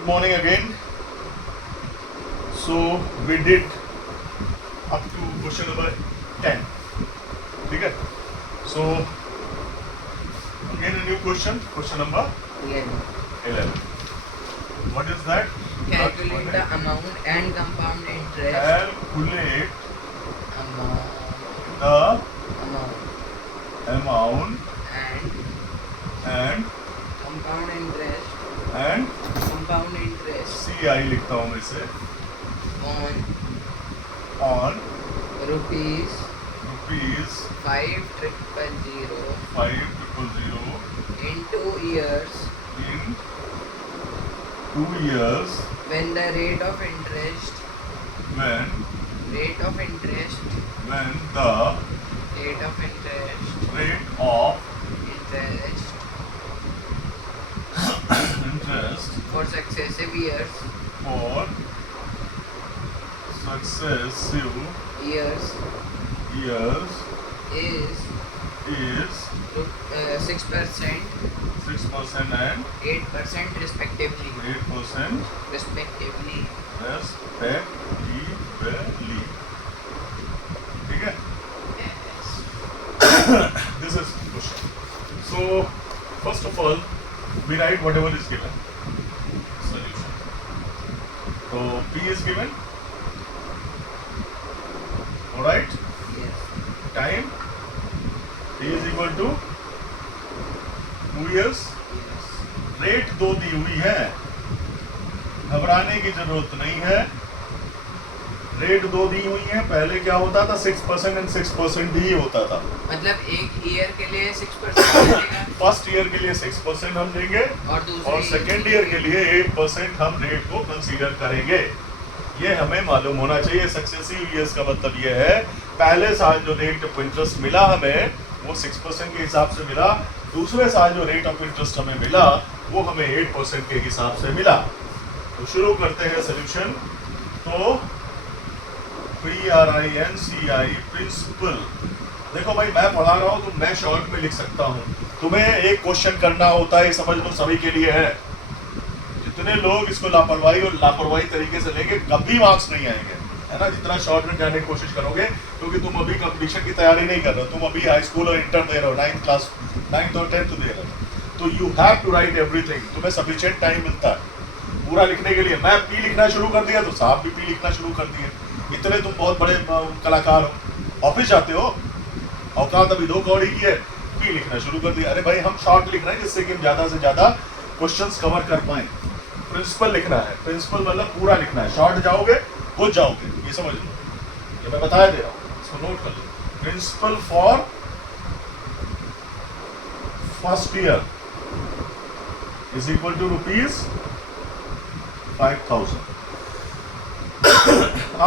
Good morning again. So we did up to question number 10. Okay. So again a new question number 11. What is that? Calculate the amount and compound interest. Calculate Amount the and amount and compound interest CI लिखता हूँ मैं इसे on rupees rupees 5,000 5,000 in 2 years in 2 years when the rate of interest when the interest rate of interest for successive years for successive years years is is 6% 6% and 8% respectively 8% respectively. respectively. ठीक है? Yes. This is question. So first of all, we write whatever is given. Solution. So P is given. All right. Yes. Time. T is equal to 2 years. Yes. Rate 2 दी हुई है, घबराने की जरूरत नहीं है. Rate 2 दी हुई है. पहले क्या होता था? 6% एंड 6% ही होता था. मतलब एक ईयर के लिए 6% मिलेगा फर्स्ट ईयर के लिए 6% हम देंगे और सेकेंड ईयर के लिए 8% हम रेट को कंसीडर करेंगे. ये हमें मालूम होना चाहिए. सक्सेसिव ईयर्स का मतलब ये है पहले साल जो रेट ऑफ इंटरेस्ट मिला हमें वो 6% के हिसाब से मिला. दूसरे साल जो रेट ऑफ इंटरेस्ट हमें मिला वो हमें 8% के हिसाब से मिला. तो शुरू करते हैं सोल्यूशन. तो PRINCI प्रिंसिपल. देखो भाई, मैं पढ़ा रहा हूँ तो मैं शॉर्ट में लिख सकता हूँ. तुम्हें एक क्वेश्चन करना होता है, समझ लो सभी के लिए है. जितने लोग इसको लापरवाही तरीके से लेंगे कभी मार्क्स नहीं आएंगे, है ना. जितना शॉर्ट में जाने की कोशिश करोगे, क्योंकि तुम अभी कंपटीशन की तैयारी नहीं कर रहे हो. तुम अभी हाई स्कूल और इंटर दे रहे हो, 9th और 10th दे रहे हो. तो you have to write everything. तुम्हें सफिशिएंट टाइम मिलता है पूरा लिखने के लिए. मैं पी लिखना शुरू कर दिया तो साहब भी पी लिखना शुरू कर दिए. इतने तुम बहुत बड़े कलाकार हो, ऑफिस जाते हो, औकात अभी 2 कौड़ी की है, पी लिखना शुरू कर दिया. अरे भाई, हम शॉर्ट लिख रहे हैं जिससे कि हम ज़्यादा से ज़्यादा क्वेश्चंस कवर कर पाएं. प्रिंसिपल लिखना है. प्रिंसिपल मतलब पूरा लिखना है. शॉर्ट जाओगे हो जाओगे, ये समझ लो. ये मैं बताया दे रहा हूँ, इसको नोट कर लो. Principal for first year is equal to rupees 5,000.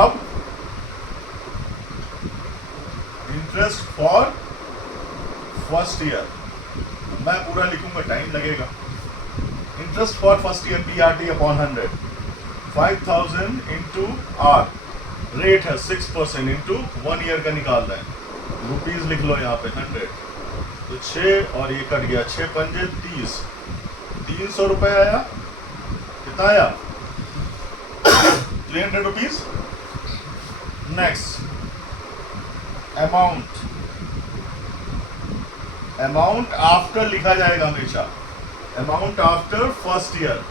अब इंटरेस्ट फॉर फर्स्ट ईयर मैं पूरा लिखूंगा, टाइम लगेगा. Interest for first year PRT upon 100. 5,000 into R. Rate है 6% इंटू 1 ईयर का निकालना है. रुपीज लिख लो यहाँ पे 100. तो 6 और ये कट गया, 6 पंजे 30. 300 रुपए आया. कितना आया? 300 रुपीज. नेक्स्ट अमाउंट आफ्टर लिखा जाएगा हमेशा. Amount after first year.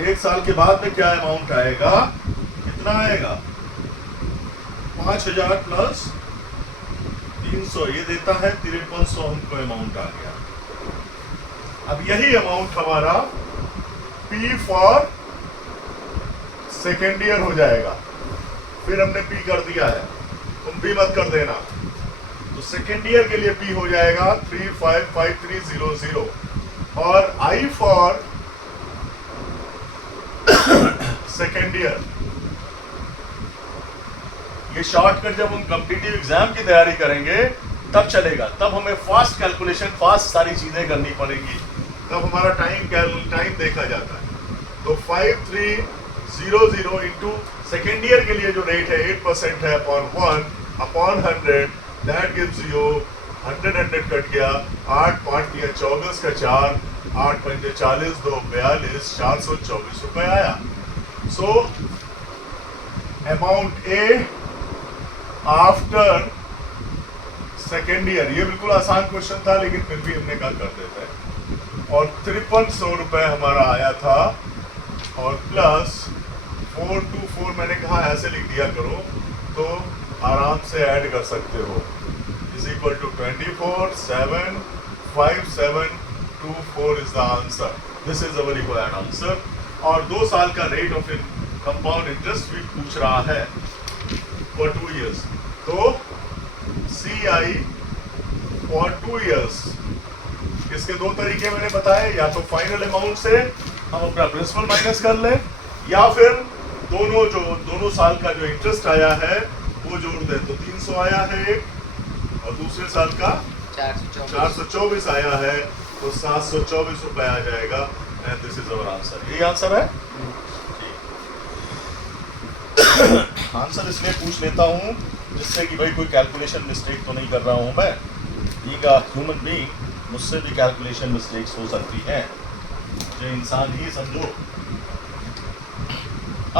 1 साल के बाद में क्या अमाउंट आएगा? कितना आएगा? 5,000 प्लस 300, ये देता है 5300. हमको अमाउंट आ गया. अब यही अमाउंट हमारा P फॉर सेकेंड ईयर हो जाएगा. फिर हमने P कर दिया है, तुम भी मत कर देना. तो सेकेंड ईयर के लिए P हो जाएगा 355300 और I फॉर सेकेंड ईयर. ये शॉर्टकट जब हम कॉम्पिटिटिव एग्जाम की तैयारी करेंगे तब चलेगा. तब हमें फास्ट कैलकुलेशन, फास्ट सारी चीजें करनी पड़ेगी. तब हमारा टाइम देखा जाता है. तो 5300 इंटू सेकेंड ईयर के लिए जो रेट है 8% है upon 100. That gives you 100 cut गया, 8 5 दिया 24 का 4, 8 पंजे 40, 2 42, 424 रुपए आया. सो अमाउंट ए आफ्टर सेकेंड ईयर, ये बिल्कुल आसान क्वेश्चन था लेकिन फिर भी हमने कहा कर देते हैं. और 5300 रुपए हमारा आया था, और प्लस 424 मैंने कहा ऐसे लिख दिया करो तो आराम से ऐड कर सकते हो, is equal to 24, 7, 5, 7, 2, 4 is the answer. This is a very good answer. और 2 साल का रेट ऑफ कंपाउंड इंटरेस्ट भी पूछ रहा है फॉर 2 इयर्स. तो CI फॉर 2 इयर्स, इसके 2 तरीके मैंने बताए, या तो फाइनल अमाउंट से हम अपना प्रिंसिपल माइनस कर लें, या फिर दोनों साल का जो इंटरेस्ट आया है वो जोड़ दें. तो 300 आया है एक, और दूसरे साल का 424 आया है, तो 724 रुपए आ जाएगा. And this is our answer. यही आंसर है. आंसर इसलिए पूछ लेता हूँ जिससे कि भाई कोई कैलकुलेशन मिस्टेक तो नहीं कर रहा हूँ मैं. बीइंग अ ह्यूमन बीइंग, मुझसे भी कैलकुलेशन मिस्टेक्स हो सकती हैं, मुझे इंसान ही समझो.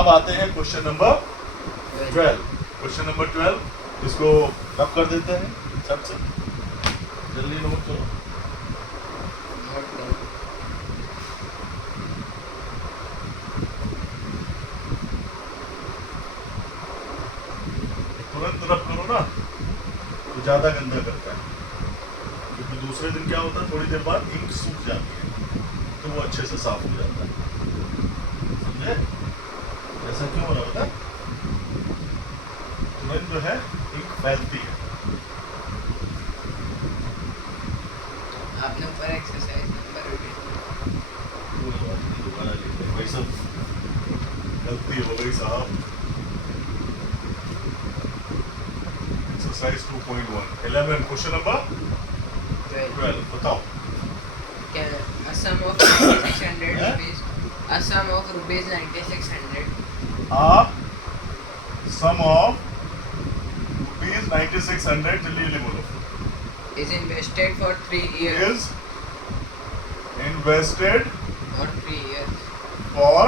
अब आते हैं क्वेश्चन नंबर 12. क्वेश्चन नंबर 12 इसको रब कर देते हैं सबसे जल्दी. नोट करो. तुरंत रब करो ना तो ज्यादा गंदा करता है, क्योंकि दूसरे दिन क्या होता है, थोड़ी देर बाद इंक सूख जाती है तो वो अच्छे से साफ हो जाता है. समझे ऐसा क्यों हो रहा होता है? तुरंत जो है इंक फैलती है. आपने ऊपर एक्सरसाइज नंबर दोबारा लिखते हैं भाई सब, गलती हो गई साहब. एक्सरसाइज 2.1 11 क्वेश्चन नंबर 12 बताओ. A sum of 9600 rupees. A sum of rupees 9600 A sum of rupees 9600 जल्दी बोलो. is invested for 3 years. Is invested For 3 years. for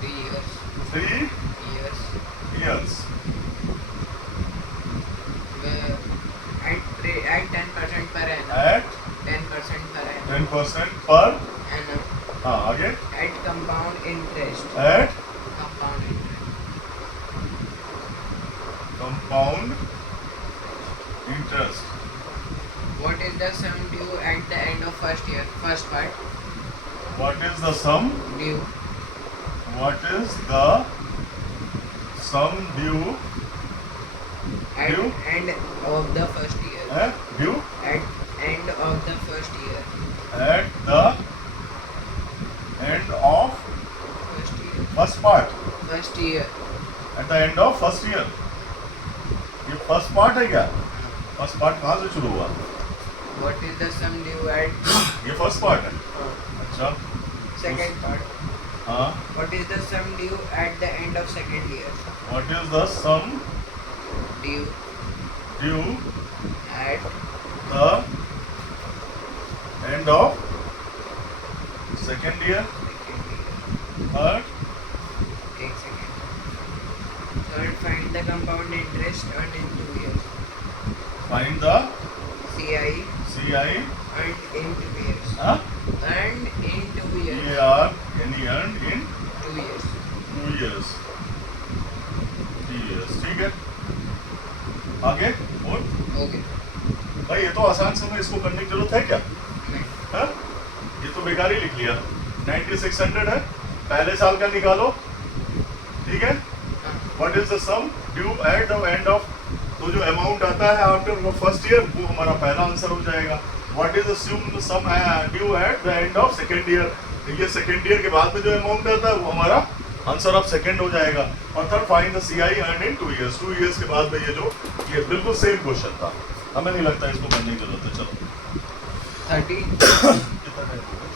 3 years. 3 Years. years At 10% per annum. at 10% per annum. 10% per. Annum. हाँ आगे. At compound interest. At Compound interest. compound interest. What is the sum due at the end of first year? First part. What is the sum? Due. What is the sum due? At Due? end of the first year. Due At end of the first year. at the end of First year. first part. First year. At the end of first year. ये first part है क्या? First part कहाँ से शुरू हुआ? What is the sum due at ये first part है. अच्छा. second part? हाँ. What is the sum due at the end of second year? What is the sum Due due at the end of second year? second year. Third. Take second. Third, find the compound interest earned in 2 years. Find the CI CI. earned in 2 years. हाँ? Earned in 2 years. AR any earned in 2 years. 2 years. 3 years. ठीक है. आगे और Okay. भाई ये तो आसान समय इसको करने की जरूरत है क्या? हाँ? ये तो बेकार ही लिख लिया. 9600 है, पहले साल का निकालो. ठीक है. What is the sum due at the end of, तो जो अमाउंट आता है आफ्टर वो फर्स्ट ईयर वो हमारा पहला आंसर हो जाएगा. What is the sum due at the end of second year, ये सेकेंड ईयर के बाद में जो अमाउंट आता है वो हमारा आंसर ऑफ सेकेंड हो जाएगा. और third find the CI earn in 2 years. 2 years के बाद में ये बिल्कुल सेम क्वेश्चन था. हमें नहीं लगता इसको करने की जरूरत है. चलो 30. कितना टाइम हो गया?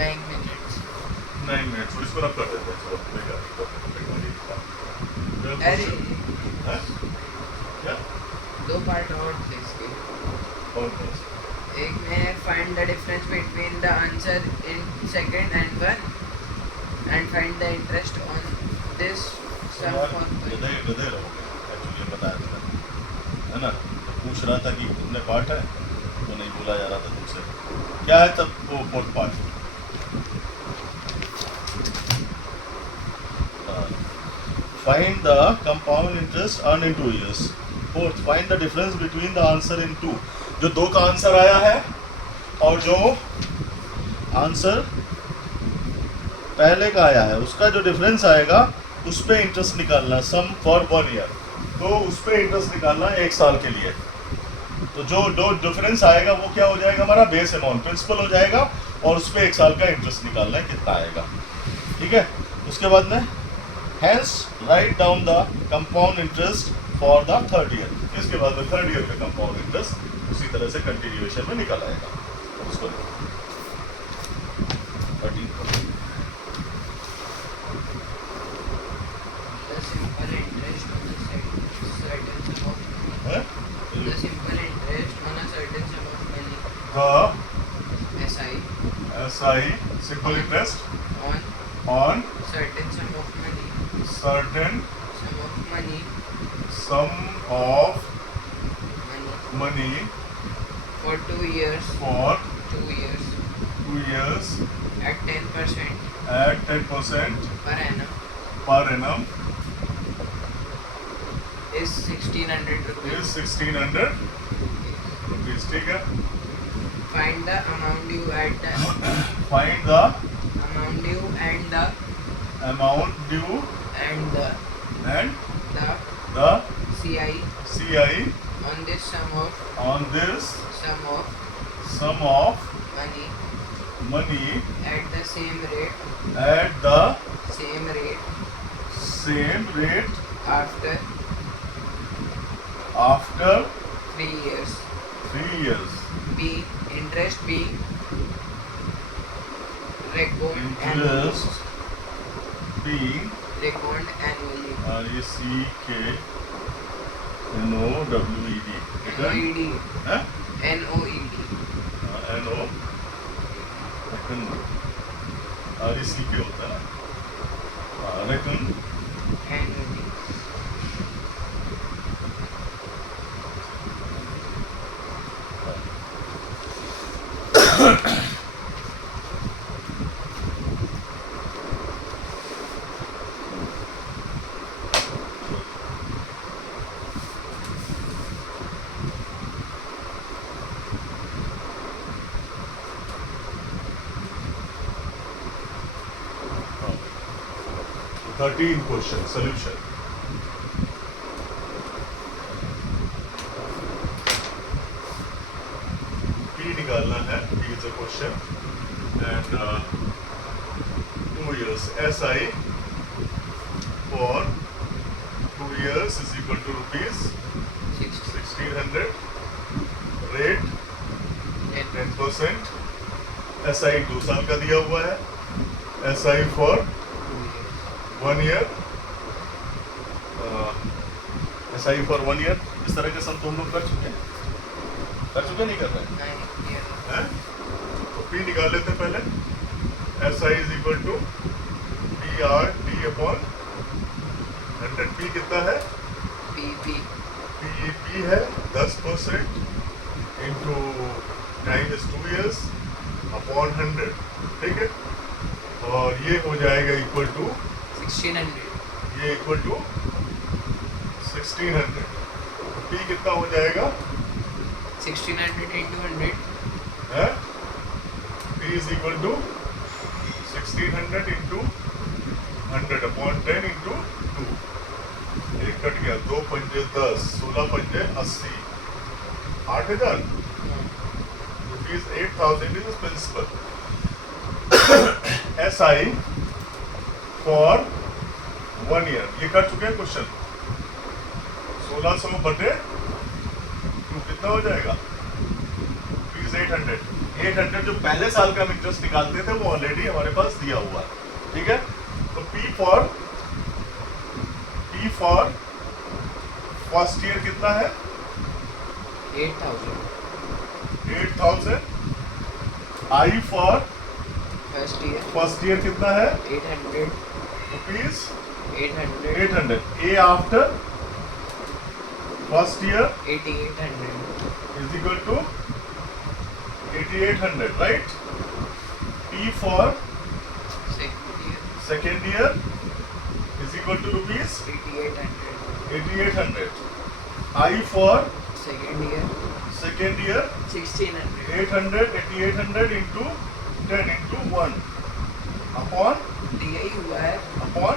9 minutes. 9 मिनट. तो इसको रब कर देते हैं. चलो बेकार अरे हैं? क्या? 2 part और थे इसके. कौन कौन से? एक में find the difference between the answer in second and one and find the interest on this sum यार for गधे गधे रहोगे एक्चुअली बताया था है ना, तो पूछ रहा था कि कितने पार्ट है तो नहीं बोला जा रहा था तुमसे क्या है तब वो fourth part. Find the compound interest earned in 2 years. Fourth, find the difference between the answer in 2. जो 2 का आंसर आया है और जो आंसर पहले का आया है उसका जो डिफरेंस आएगा उस पे इंटरेस्ट निकालना, सम फॉर 1 ईयर। तो उस पे इंटरेस्ट निकालना 1 साल के लिए। तो जो डिफरेंस आएगा वो क्या हो जाएगा, हमारा बेस अमाउंट प्रिंसिपल हो जाएगा और उस पे 1 साल का इंटरेस्ट निकालना है कितना आएगा। ठीक है, उसके बाद में Hence, write down the compound interest for the third year. इसके बाद में थर्ड ईयर का compound interest उसी तरह से कंटिन्यूएशन में निकल आएगा। उसको 13 the simple interest on a certain sum of money. है The simple interest on a certain sum of money. the SI simple interest on on certain sum of money. certain Sum of money. sum of Money money for 2 years. for 2 years 2 years at 10% at 10% per annum per annum is 1600 rupees. is 1600 rupees। ठीक है, Find the amount due at the find the amount due and the amount due and the and the the CI CI on this on this sum of sum of money money at the same rate at the same rate after after 3 years. 3 years B. Interest being reckoned interest being annually. RECKNOWED NOED. हैं NOED. NO reckon RECK होता है reckon Annually. हाँ। 13 question solution। P निकालना है, P is a question and 2 years SI for 2 years is equal to rupees 1600 rate 10%। SI 2 साल का दिया हुआ है, SI for 1 year SI for 1 year। इस तरह के सम तुम लोग कर चुके नहीं कर रहे हैं? तो P निकाल लेते हैं पहले। SI is equal to PRT upon 100। P कितना है? PP. P है 10% into time is 2 years upon 100। ठीक है, और ये हो जाएगा इक्वल टू 1600. ये इक्वल टू 1600। P कितना हो जाएगा? 1600 into 100. है P is equal to 1600 into 100 upon 10 into 2। एक कट गया, 2 पंजे 10, 16 पंजे 80, 8000 rupees 8000 is principal। SI for 1 year ये कर चुके हैं क्वेश्चन। 1600 बटे 2 कितना हो जाएगा? Rupees 800। 800 जो पहले साल का हम इंटरेस्ट निकालते थे वो ऑलरेडी हमारे पास दिया हुआ है। ठीक है, तो P for फर्स्ट ईयर कितना है? 8000. 8,000. I for फर्स्ट ईयर कितना है? 800 rupees 800 800. A after first year 8800 is equal to 8800, right? P for second year is equal to rupees 8800 8800. I for second year second year 1600 800 8800 into 10 into 1 upon दिया ही हुआ है upon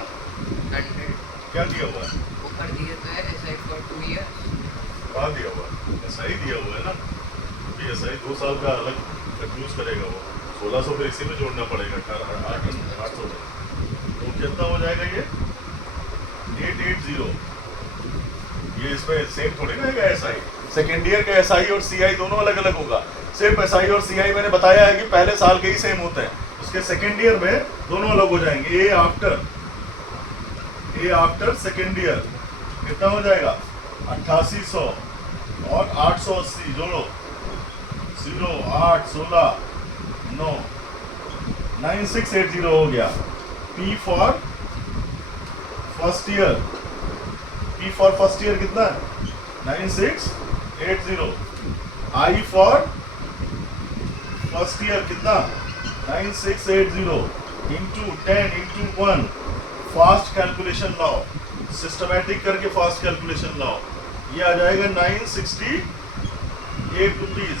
100 क्या दिया हुआ है? ऊपर दिया तो है SI for 2 years कहाँ दिया हुआ है? SI दिया हुआ है ना, क्योंकि SI 2 साल का अलग यूज करेगा वो 1600 फिर इसी में जोड़ना पड़ेगा 800 में, तो कितना हो जाएगा ये 880. ये इसमें सेम थोड़ी ना है SI. सेकेंड ईयर का SI और CI दोनों अलग अलग होगा. सिर्फ SI और CI मैंने बताया है कि पहले साल के ही सेम होते हैं, उसके सेकेंड ईयर में दोनों अलग हो जाएंगे. ए आफ्टर सेकेंड ईयर कितना हो जाएगा 8800 और 880 जोड़ो 0 8 16 9 9680 हो गया. P फॉर फर्स्ट ईयर कितना है 9680. I फॉर फर्स्ट ईयर कितना 9680 इंटू 10 इंटू 1. फास्ट कैलकुलेशन लाओ, सिस्टमैटिक करके फास्ट कैलकुलेशन लाओ. ये आ जाएगा 968 rupees.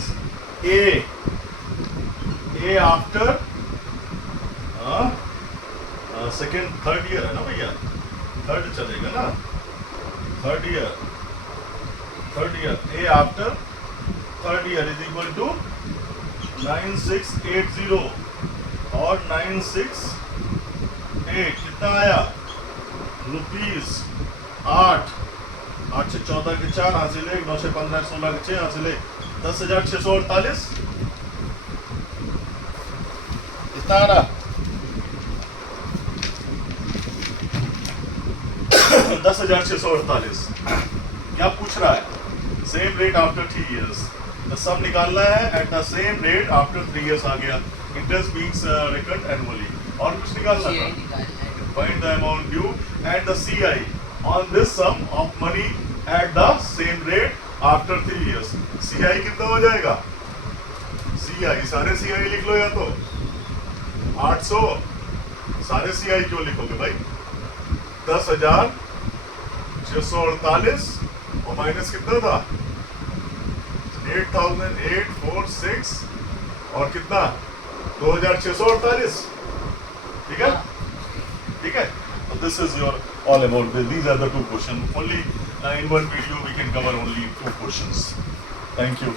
A after second third year है ना भैया, थर्ड चलेगा ना, third year A after third year is equal to 9680 और 968 कितना आया रुपीज 8 से 14 के 4 हासिल 9 से 15 16 के 6 हासिल 10,648. कितना आ रहा 10,648. क्या पूछ रहा है? Same rate after 3 years. The sum निकालना है at the same rate after 3 years आ गया. Interest being reckoned annually. और कुछ निकालना CI था? निकालना है Find the amount due and the CI on this sum of money at the same rate after 3 years. CI कितना हो जाएगा? CI सारे CI लिख लो, या तो 800 सारे CI क्यों लिखोगे भाई? 10,648 और माइनस कितना था 8,846 और कितना 2,648. ठीक है, ठीक है. This is your all about this. These are the 2 questions. Only in one video we can cover only 2 questions. Thank you.